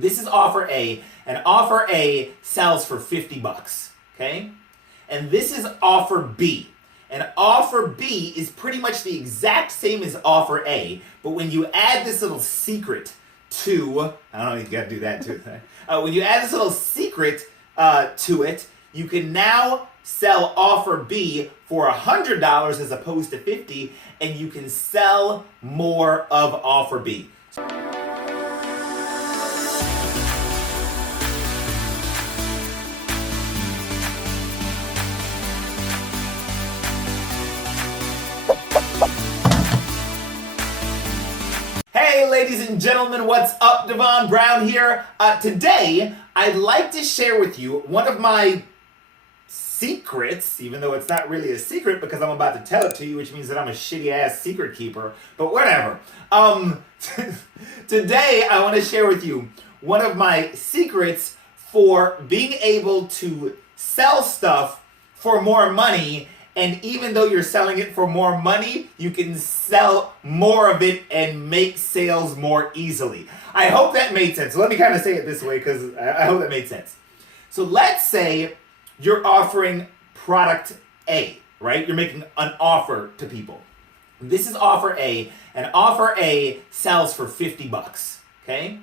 This is offer A, and offer A sells for 50 bucks, okay? And this is offer B. And offer B is pretty much the exact same as offer A, but when you add this little secret to, I don't know, you gotta do that too. When you add this little secret to it, you can now sell offer B for $100 as opposed to $50, and you can sell more of offer B. Hey ladies and gentlemen, what's up? Devon Brown here. Today, I'd like to share with you one of my secrets, even though it's not really a secret because I'm about to tell it to you, which means that I'm a shitty ass secret keeper, but whatever. Today, I want to share with you one of my secrets for being able to sell stuff for more money. And even though you're selling it for more money, you can sell more of it and make sales more easily. I hope that made sense. So let me kind of say it this way because I hope that made sense. So let's say you're offering product A, right? You're making an offer to people. This is offer A, and offer A sells for 50 bucks, okay?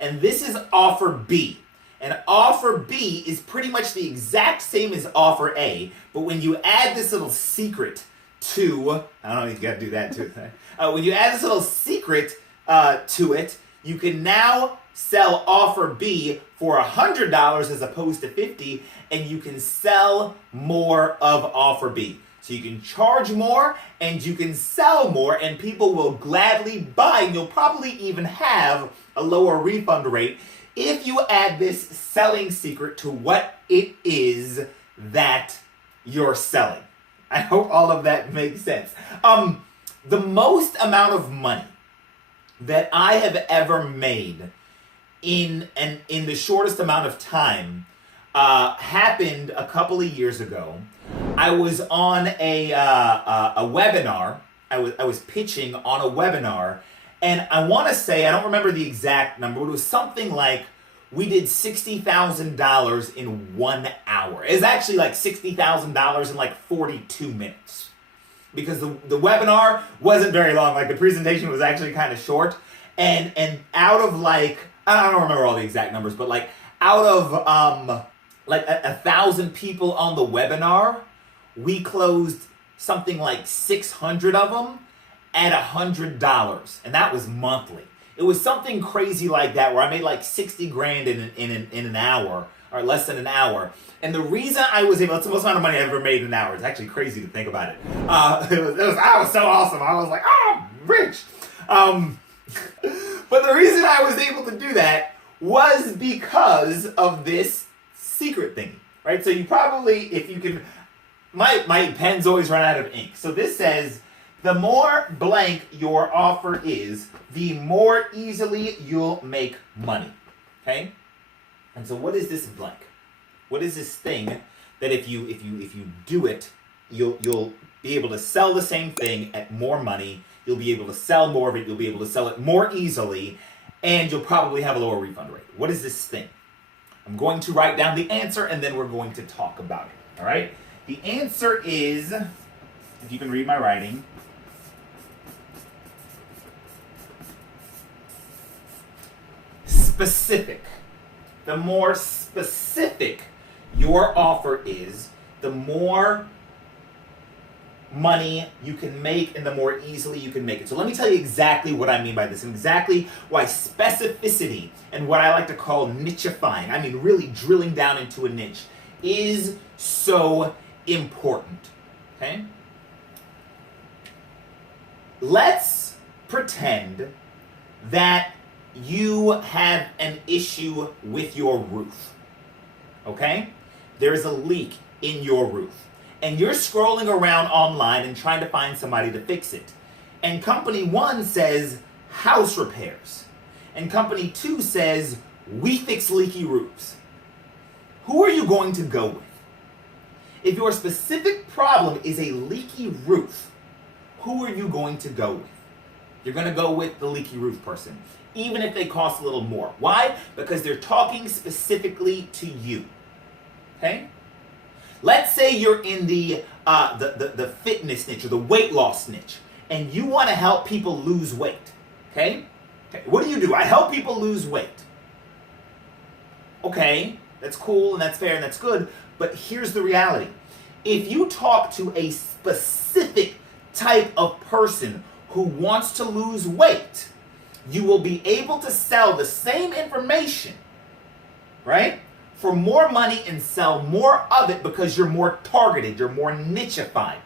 And this is offer B. And offer B is pretty much the exact same as offer A, but when you add this little secret to, I don't know, you gotta do that too. When you add this little secret to it, you can now sell offer B for $100 as opposed to $50, and you can sell more of offer B. So you can charge more and you can sell more, and people will gladly buy, and you'll probably even have a lower refund rate if you add this selling secret to what it is that you're selling. I hope all of that makes sense. The most amount of money that I have ever made in the shortest amount of time happened a couple of years ago. I was on a webinar. I was pitching on a webinar. And I want to say, I don't remember the exact number, but it was something like we did $60,000 in 1 hour. It's actually like $60,000 in like 42 minutes. Because the webinar wasn't very long, like the presentation was actually kind of short. And out of like, I don't remember all the exact numbers, but like out of like 1,000 people on the webinar, we closed something like 600 of them at $100, and that was monthly. It was something crazy like that where I made like 60 grand in an hour, or less than an hour. And the reason I was able, that's the most amount of money I ever made in an hour. It's actually crazy to think about it. I was so awesome. I was like, oh, I'm rich. But the reason I was able to do that was because of this secret thing, right? So you probably, if you can, my pen's always run out of ink. So this says, the more blank your offer is, the more easily you'll make money, okay? And so what is this blank? What is this thing that if you do it, you'll be able to sell the same thing at more money, you'll be able to sell more of it, you'll be able to sell it more easily, and you'll probably have a lower refund rate. What is this thing? I'm going to write down the answer, and then we're going to talk about it, all right? The answer is, if you can read my writing, specific. The more specific your offer is, the more money you can make and the more easily you can make it. So let me tell you exactly what I mean by this and exactly why specificity and what I like to call nichifying, I mean really drilling down into a niche, is so important. Okay? Let's pretend that you have an issue with your roof, okay? There's a leak in your roof, and you're scrolling around online and trying to find somebody to fix it. And company 1 says, house repairs. And company 2 says, we fix leaky roofs. Who are you going to go with? If your specific problem is a leaky roof, who are you going to go with? You're going to go with the leaky roof person, even if they cost a little more. Why? Because they're talking specifically to you. Okay? Let's say you're in the fitness niche or the weight loss niche, and you want to help people lose weight. Okay? What do? I help people lose weight. Okay, that's cool and that's fair and that's good, but here's the reality. If you talk to a specific type of person who wants to lose weight, you will be able to sell the same information, right, for more money and sell more of it because you're more targeted, you're more nicheified,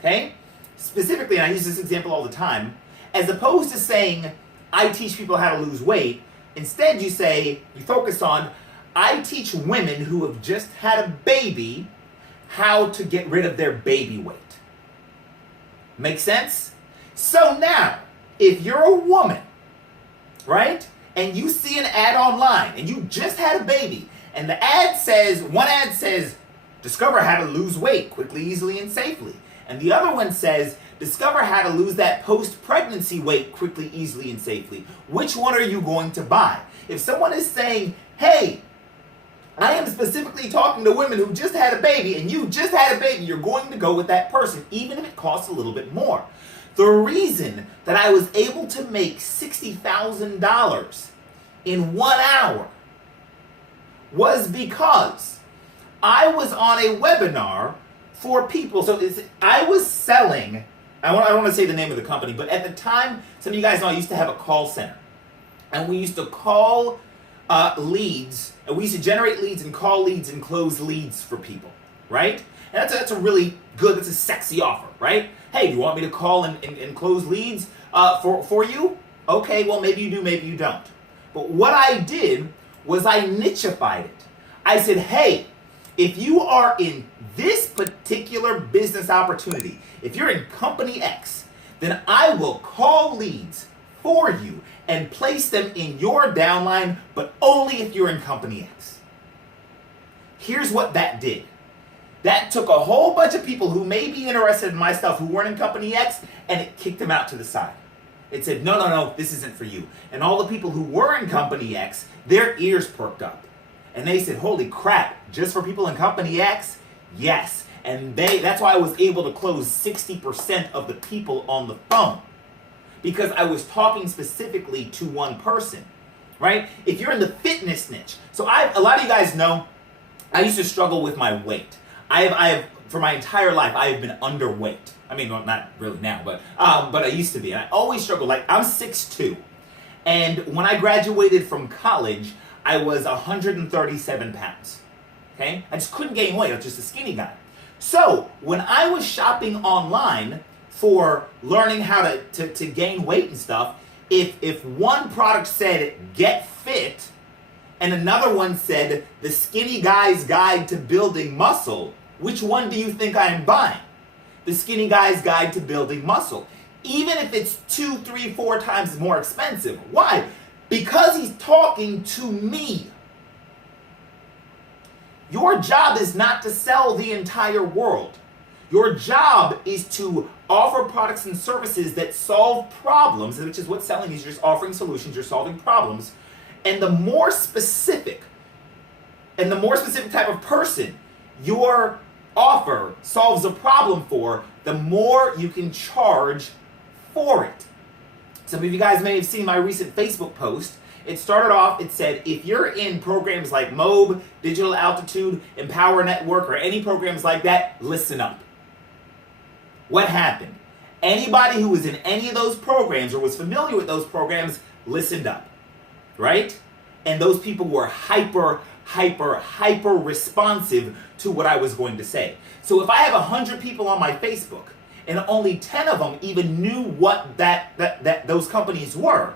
okay? Specifically, and I use this example all the time, as opposed to saying, I teach people how to lose weight, instead you focus on, I teach women who have just had a baby how to get rid of their baby weight. Make sense? So now, if you're a woman, right, and you see an ad online, and you just had a baby, and the ad says, one ad says, discover how to lose weight quickly, easily, and safely. And the other one says, discover how to lose that post-pregnancy weight quickly, easily, and safely. Which one are you going to buy? If someone is saying, hey, I am specifically talking to women who just had a baby, and you just had a baby, you're going to go with that person, even if it costs a little bit more. The reason that I was able to make $60,000 in 1 hour was because I was on a webinar for people. So I was selling, I don't want to say the name of the company, but at the time, some of you guys know I used to have a call center. And we used to call leads, and we used to generate leads and call leads and close leads for people, right? And that's a really good, that's a sexy offer, right? Hey, do you want me to call and close leads for you? Okay, well, maybe you do, maybe you don't. But what I did was I nicheified it. I said, hey, if you are in this particular business opportunity, if you're in company X, then I will call leads for you and place them in your downline, but only if you're in company X. Here's what that did. That took a whole bunch of people who may be interested in my stuff who weren't in company X, and it kicked them out to the side. It said, no, this isn't for you. And all the people who were in company X, their ears perked up. And they said, holy crap, just for people in company X? Yes. And that's why I was able to close 60% of the people on the phone. Because I was talking specifically to one person, right? If you're in the fitness niche. So a lot of you guys know, I used to struggle with my weight. I have for my entire life, I have been underweight. I mean, well, not really now, but I used to be. And I always struggled. Like, I'm 6'2". And when I graduated from college, I was 137 pounds. Okay? I just couldn't gain weight. I was just a skinny guy. So when I was shopping online for learning how to gain weight and stuff, if one product said get fit and another one said the skinny guy's guide to building muscle, which one do you think I'm buying? The skinny guy's guide to building muscle. Even if it's 2, 3, 4 times more expensive. Why? Because he's talking to me. Your job is not to sell the entire world. Your job is to offer products and services that solve problems, which is what selling is. You're just offering solutions, you're solving problems. And the more specific type of person your offer solves a problem for, the more you can charge for it. Some of you guys may have seen my recent Facebook post. It started off, it said, if you're in programs like MOB, Digital Altitude, Empower Network, or any programs like that, listen up. What happened? Anybody who was in any of those programs or was familiar with those programs listened up, right? And those people were hyper responsive to what I was going to say. So if I have 100 people on my Facebook and only 10 of them even knew what those companies were,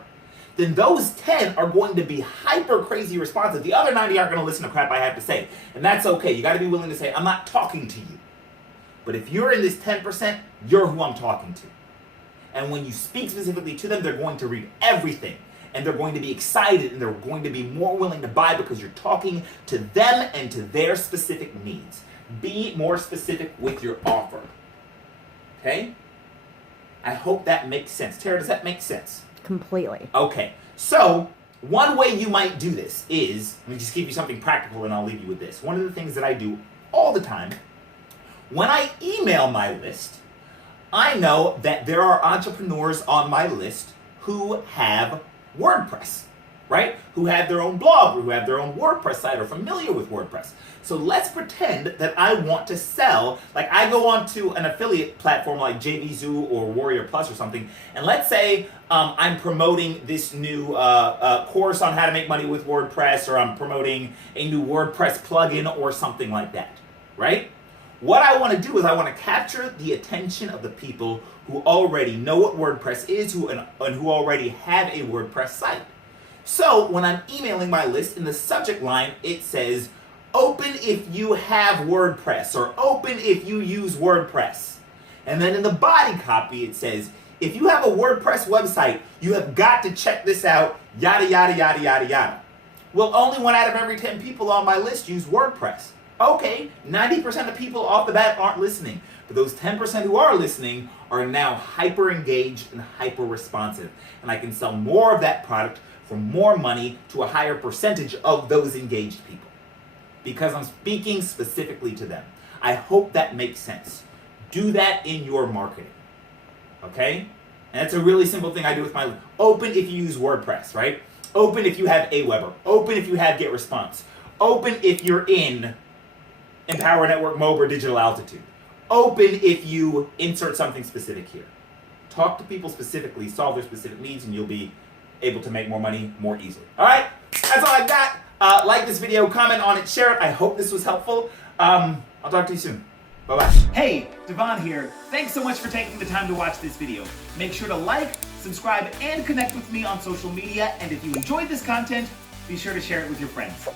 then those 10 are going to be hyper crazy responsive. The other 90 aren't going to listen to crap I have to say. And that's okay. You got to be willing to say, I'm not talking to you. But if you're in this 10%, you're who I'm talking to. And when you speak specifically to them, they're going to read everything. And they're going to be excited, and they're going to be more willing to buy because you're talking to them and to their specific needs. Be more specific with your offer. Okay? I hope that makes sense. Tara, does that make sense? Completely. Okay, so one way you might do this is, let me just give you something practical and I'll leave you with this. One of the things that I do all the time, when I email my list, I know that there are entrepreneurs on my list who have WordPress, right? Who have their own blog or who have their own WordPress site or familiar with WordPress. So let's pretend that I want to sell, like I go onto an affiliate platform like JVZoo or Warrior Plus or something, and let's say I'm promoting this new course on how to make money with WordPress, or I'm promoting a new WordPress plugin or something like that, right? What I want to do is I want to capture the attention of the people who already know what WordPress is and who already have a WordPress site. So when I'm emailing my list, in the subject line, it says, open if you have WordPress, or open if you use WordPress. And then in the body copy, it says, if you have a WordPress website, you have got to check this out, yada, yada, yada, yada, yada. Well, only 1 out of every 10 people on my list use WordPress. Okay, 90% of people off the bat aren't listening, but those 10% who are listening are now hyper engaged and hyper responsive, and I can sell more of that product for more money to a higher percentage of those engaged people because I'm speaking specifically to them. I hope that makes sense. Do that in your marketing, okay? And that's a really simple thing I do with my open if you use WordPress, right? Open if you have Aweber. Open if you have GetResponse. Open if you're in Empower Network, MOB, or Digital Altitude. Open if you insert something specific here. Talk to people specifically, solve their specific needs, and you'll be able to make more money more easily. All right, that's all I got. Like this video, comment on it, share it. I hope this was helpful. I'll talk to you soon. Bye-bye. Hey, Devon here. Thanks so much for taking the time to watch this video. Make sure to like, subscribe, and connect with me on social media. And if you enjoyed this content, be sure to share it with your friends.